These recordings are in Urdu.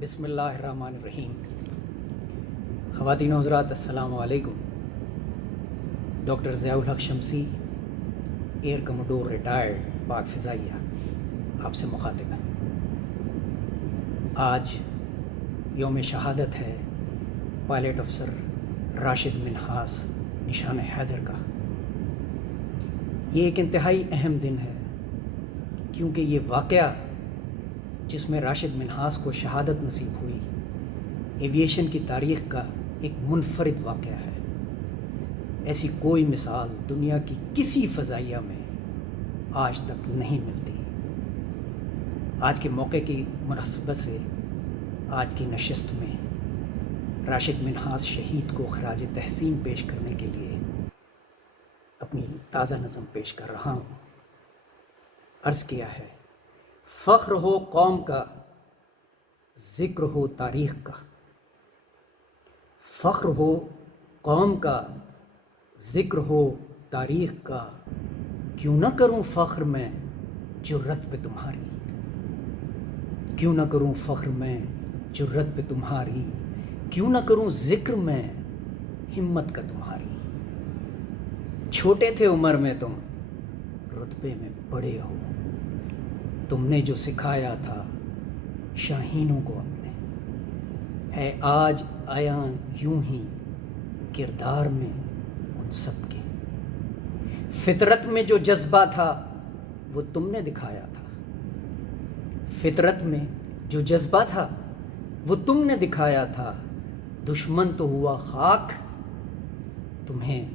بسم اللہ الرحمن الرحیم۔ خواتین و حضرات السلام علیکم۔ ڈاکٹر ضیاء الحق شمسی، ایئر کموڈور ریٹائرڈ، پاک فضائیہ، آپ سے مخاطب ہے۔ آج یوم شہادت ہے پائلٹ افسر راشد منہاس نشان حیدر کا۔ یہ ایک انتہائی اہم دن ہے کیونکہ یہ واقعہ جس میں راشد منہاس کو شہادت نصیب ہوئی ایویشن کی تاریخ کا ایک منفرد واقعہ ہے۔ ایسی کوئی مثال دنیا کی کسی فضائیہ میں آج تک نہیں ملتی۔ آج کے موقع کی مناسبت سے آج کی نشست میں راشد منہاس شہید کو خراج تحسین پیش کرنے کے لیے اپنی تازہ نظم پیش کر رہا ہوں۔ عرض کیا ہے: فخر ہو قوم کا، ذکر ہو تاریخ کا۔ فخر ہو قوم کا، ذکر ہو تاریخ کا۔ کیوں نہ کروں فخر میں جرت پہ تمہاری، کیوں نہ کروں فخر میں جرت پہ تمہاری، کیوں نہ کروں ذکر میں ہمت کا تمہاری۔ چھوٹے تھے عمر میں تم، رتبے میں بڑے ہو۔ تم نے جو سکھایا تھا شاہینوں کو اپنے، ہے آج آیاں یوں ہی کردار میں ان سب کے۔ فطرت میں جو جذبہ تھا وہ تم نے دکھایا تھا، فطرت میں جو جذبہ تھا وہ تم نے دکھایا تھا۔ دشمن تو ہوا خاک، تمہیں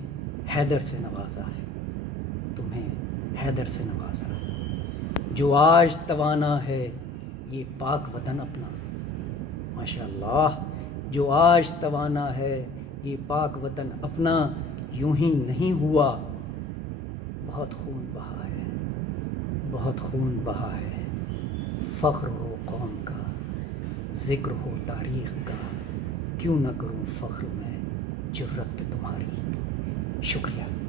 حیدر سے نوازا ہے، تمہیں حیدر سے نوازا ہے۔ جو آج توانا ہے یہ پاک وطن اپنا، ماشاءاللہ، جو آج توانا ہے یہ پاک وطن اپنا، یوں ہی نہیں ہوا، بہت خون بہا ہے، بہت خون بہا ہے۔ فخر ہو قوم کا، ذکر ہو تاریخ کا۔ کیوں نہ کروں فخر میں جرت پہ تمہاری۔ شکریہ۔